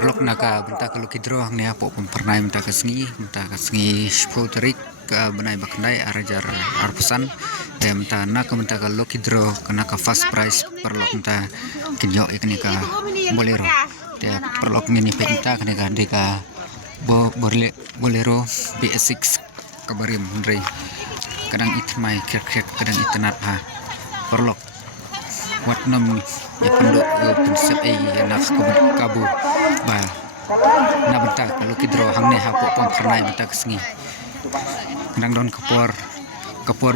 perlok naka bentak kalau kidro hang ne apo pun pernah bentak kesengi spotrik benai bakandai arajar arpusan bentak nak bentak kalau kidro kena ka fast price perlok bentak kinyo ikni ka bolero dia perlok ni bentak kena ka deka bolero BS6 kabarim ndrei kadang itmai krek kadang itnat ha perlok wat nam ya penduk prinsip nak kabu ba na bentak kalau kidro hang ne hapo pom pernai bentak sengi nang don kapor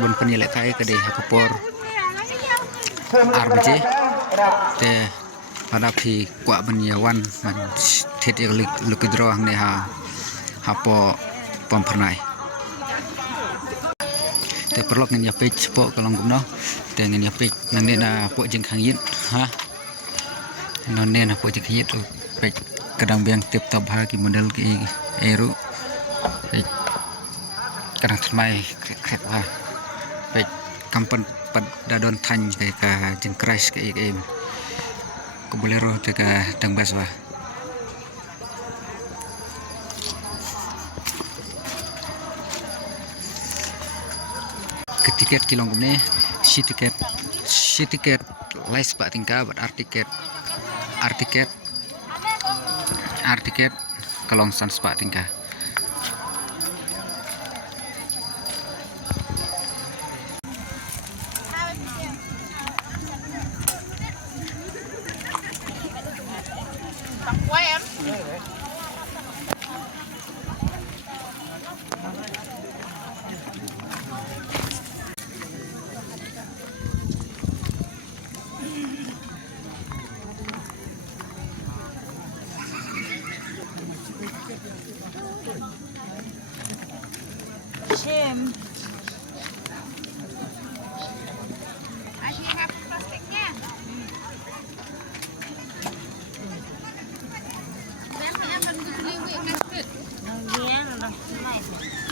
bon penilek kai kade kapor arbaje te pada phi kwa benyawan man thet lu kidro hang ne hapo pom pernai te perlok ngin ya page po kalong gumno te ngin ya page nang ne na po jeng khangit ha non ne na po jeng khangit page kadang biang tip top ha ki model ki eru page kadang tmai krek ha page kampan pad dadon tan ka jeng crash ke ko bolero te ka tang baswa tiket kilong gumne si tiket lais pak tingka buat artiket kalong sans pak tingka Shame. Asyik hapus plastiknya. Dan yang akan dibeli wik kasut. Nggih, udah selesai.